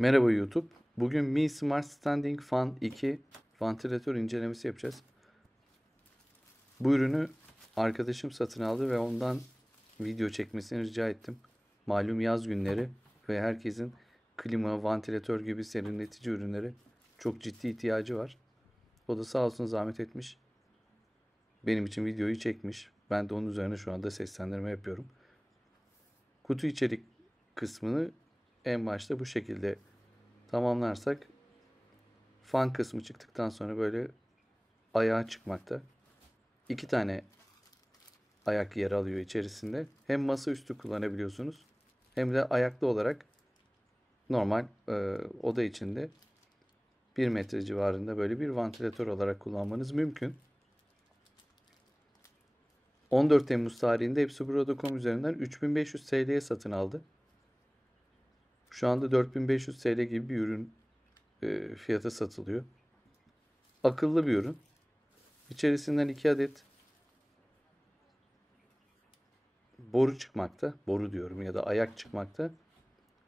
Merhaba YouTube. Bugün Mi Smart Standing Fan 2 vantilatör incelemesi yapacağız. Bu ürünü arkadaşım satın aldı ve ondan video çekmesini rica ettim. Malum yaz günleri ve herkesin klima, vantilatör gibi serinletici ürünleri çok ciddi ihtiyacı var. O da sağ olsun zahmet etmiş. Benim için videoyu çekmiş. Ben de onun üzerine şu anda seslendirme yapıyorum. Kutu içerik kısmını en başta bu şekilde tamamlarsak fan kısmı çıktıktan sonra böyle ayağı çıkmakta. 2 tane ayak yer alıyor içerisinde. Hem masaüstü kullanabiliyorsunuz hem de ayaklı olarak normal oda içinde 1 metre civarında böyle bir vantilatör olarak kullanmanız mümkün. 14 Temmuz tarihinde hepsiburada.com üzerinden 3500 TL'ye satın aldı. Şu anda 4500 TL gibi bir ürün fiyata satılıyor. Akıllı bir ürün. İçerisinden 2 adet boru çıkmakta. Boru diyorum ya da ayak çıkmakta.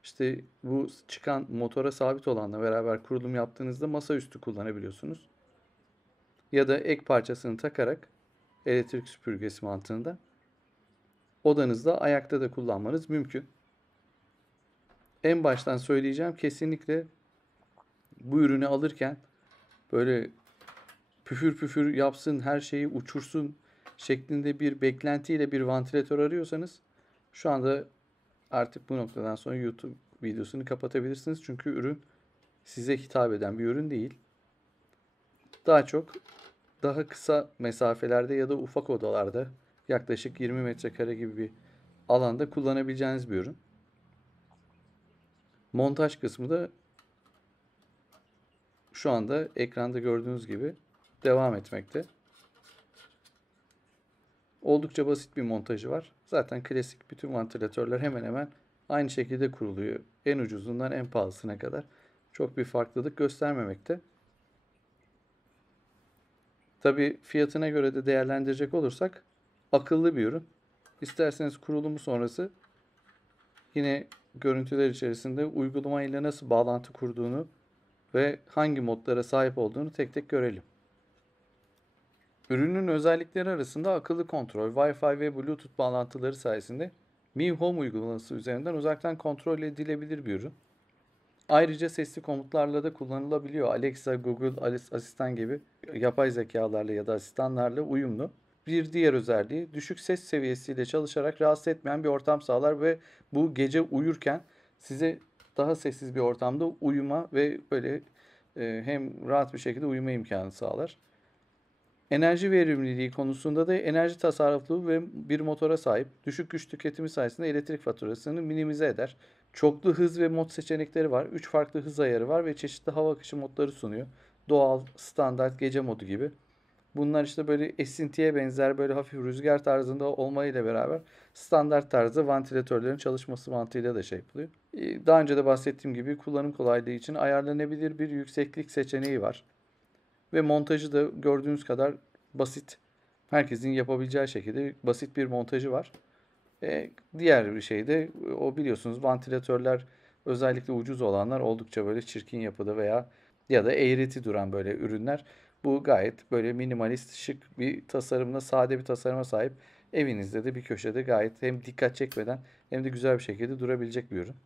İşte bu çıkan motora sabit olanla beraber kurulum yaptığınızda masaüstü kullanabiliyorsunuz. Ya da ek parçasını takarak elektrik süpürgesi mantığında odanızda ayakta da kullanmanız mümkün. En baştan söyleyeceğim, kesinlikle bu ürünü alırken böyle püfür püfür yapsın, her şeyi uçursun şeklinde bir beklentiyle bir vantilatör arıyorsanız şu anda artık bu noktadan sonra YouTube videosunu kapatabilirsiniz. Çünkü ürün size hitap eden bir ürün değil. Daha çok daha kısa mesafelerde ya da ufak odalarda yaklaşık 20 metrekare gibi bir alanda kullanabileceğiniz bir ürün. Montaj kısmı da şu anda ekranda gördüğünüz gibi devam etmekte. Oldukça basit bir montajı var. Zaten klasik bütün vantilatörler hemen hemen aynı şekilde kuruluyor. En ucuzundan en pahalısına kadar çok bir farklılık göstermemekte. Tabii fiyatına göre de değerlendirecek olursak akıllı bir ürün. İsterseniz kurulumu sonrası yine görüntüler içerisinde uygulama ile nasıl bağlantı kurduğunu ve hangi modlara sahip olduğunu tek tek görelim. Ürünün özellikleri arasında akıllı kontrol, Wi-Fi ve Bluetooth bağlantıları sayesinde Mi Home uygulaması üzerinden uzaktan kontrol edilebilir bir ürün. Ayrıca sesli komutlarla da kullanılabiliyor. Alexa, Google Asistan gibi yapay zekalarla ya da asistanlarla uyumlu. Bir diğer özelliği, düşük ses seviyesiyle çalışarak rahatsız etmeyen bir ortam sağlar ve bu gece uyurken size daha sessiz bir ortamda uyuma ve böyle hem rahat bir şekilde uyuma imkanı sağlar. Enerji verimliliği konusunda da enerji tasarruflu ve bir motora sahip. Düşük güç tüketimi sayesinde elektrik faturasını minimize eder. Çoklu hız ve mod seçenekleri var. 3 farklı hız ayarı var ve çeşitli hava akışı modları sunuyor. Doğal, standart, gece modu gibi. Bunlar işte böyle esintiye benzer böyle hafif rüzgar tarzında olmayla beraber standart tarzda vantilatörlerin çalışması mantığıyla da şey yapılıyor. Daha önce de bahsettiğim gibi kullanım kolaylığı için ayarlanabilir bir yükseklik seçeneği var. Ve montajı da gördüğünüz kadar basit. Herkesin yapabileceği şekilde basit bir montajı var. Diğer bir şey de o, biliyorsunuz vantilatörler özellikle ucuz olanlar oldukça böyle çirkin yapıda veya ya da eğreti duran böyle ürünler. Bu gayet böyle minimalist, şık bir tasarımla, sade bir tasarıma sahip. Evinizde de bir köşede gayet hem dikkat çekmeden hem de güzel bir şekilde durabilecek bir ürün.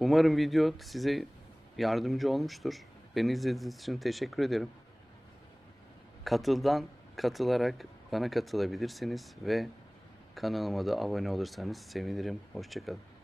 Umarım video size yardımcı olmuştur. Beni izlediğiniz için teşekkür ederim. Katılarak bana katılabilirsiniz ve kanalıma da abone olursanız sevinirim. Hoşça kalın.